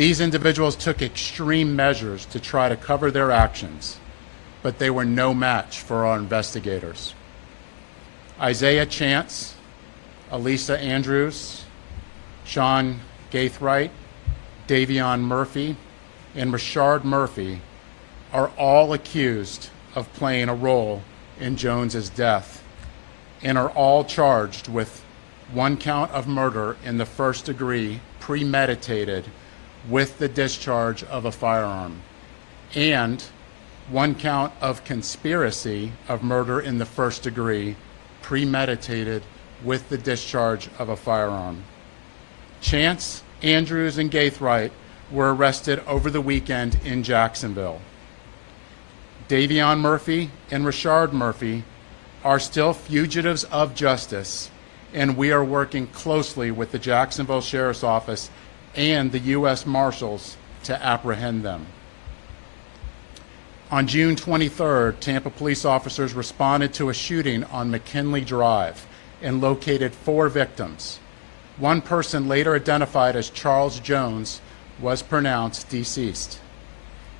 These individuals took extreme measures to try to cover their actions, but they were no match for our investigators. Isaiah Chance, Elisa Andrews, Sean Gaithright, Davion Murphy, and Rashard Murphy are all accused of playing a role in Jones's death and are all charged with 1 count of murder in the first degree, premeditated with the discharge of a firearm, and 1 count of conspiracy of murder in the first degree, premeditated with the discharge of a firearm. Chance, Andrews, and Gaithright were arrested over the weekend in Jacksonville. Davion Murphy and Rashard Murphy are still fugitives of justice, and we are working closely with the Jacksonville Sheriff's Office and the U.S. Marshals to apprehend them. On June 23rd, Tampa police officers responded to a shooting on McKinley Drive and located 4 victims. One person, later identified as Charles Jones, was pronounced deceased.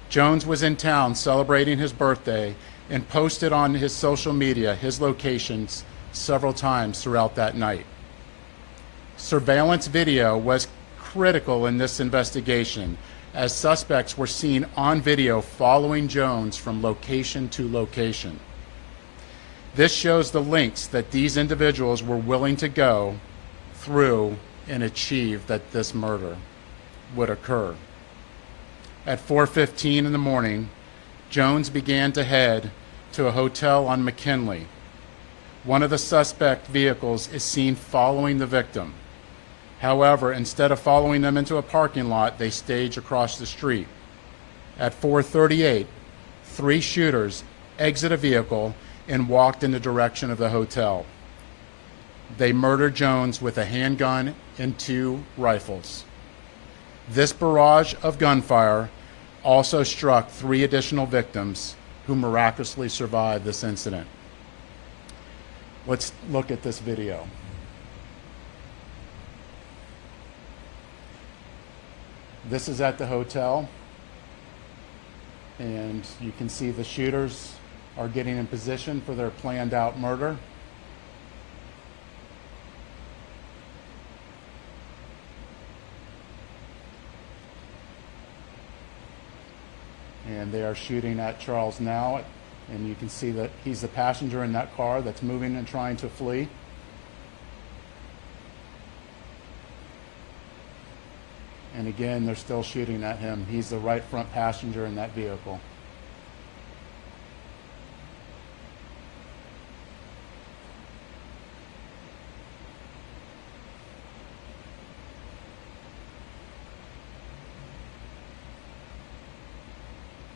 Jones was in town celebrating his birthday and posted on his social media his locations several times throughout that night. Surveillance video was critical in this investigation, as suspects were seen on video following Jones from location to location. This shows the lengths that these individuals were willing to go through and achieve that this murder would occur. At 4:15 in the morning, Jones began to head to a hotel on McKinley. One of the suspect vehicles is seen following the victim. However, instead of following them into a parking lot, they stage across the street. At 4:38, 3 shooters exit a vehicle and walked in the direction of the hotel. They murdered Jones with a handgun and 2 rifles. This barrage of gunfire also struck 3 additional victims who miraculously survived this incident. Let's look at this video. This is at the hotel, and you can see the shooters are getting in position for their planned out murder. And they are shooting at Charles now, and you can see that he's the passenger in that car that's moving and trying to flee. And again, they're still shooting at him. He's the right front passenger in that vehicle.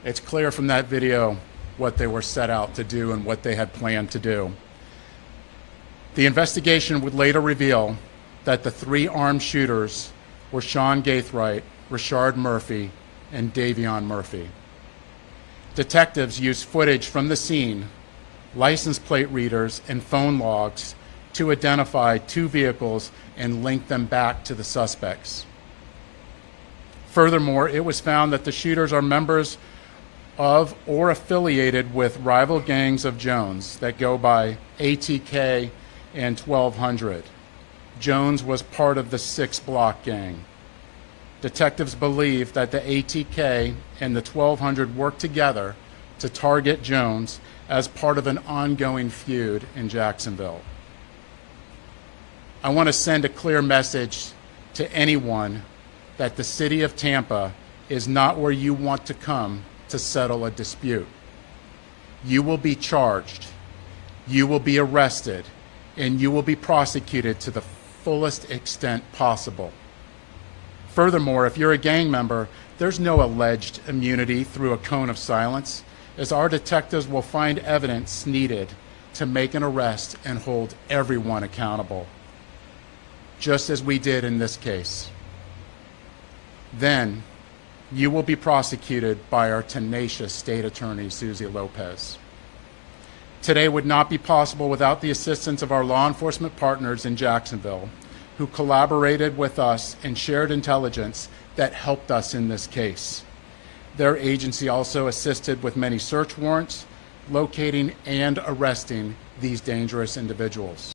It's clear from that video what they were set out to do and what they had planned to do. The investigation would later reveal that the 3 armed shooters were Sean Gaithright, Rashard Murphy, and Davion Murphy. Detectives used footage from the scene, license plate readers, and phone logs to identify 2 vehicles and link them back to the suspects. Furthermore, it was found that the shooters are members of or affiliated with rival gangs of Jones that go by ATK and 1200. Jones was part of the 6 Block gang. Detectives believe that the ATK and the 1200 worked together to target Jones as part of an ongoing feud in Jacksonville. I want to send a clear message to anyone that the city of Tampa is not where you want to come to settle a dispute. You will be charged, you will be arrested, and you will be prosecuted to the fullest extent possible. Furthermore, if you're a gang member, there's no alleged immunity through a cone of silence, as our detectives will find evidence needed to make an arrest and hold everyone accountable, just as we did in this case. Then, you will be prosecuted by our tenacious state attorney, Susie Lopez. Today would not be possible without the assistance of our law enforcement partners in Jacksonville, who collaborated with us and shared intelligence that helped us in this case. Their agency also assisted with many search warrants, locating and arresting these dangerous individuals.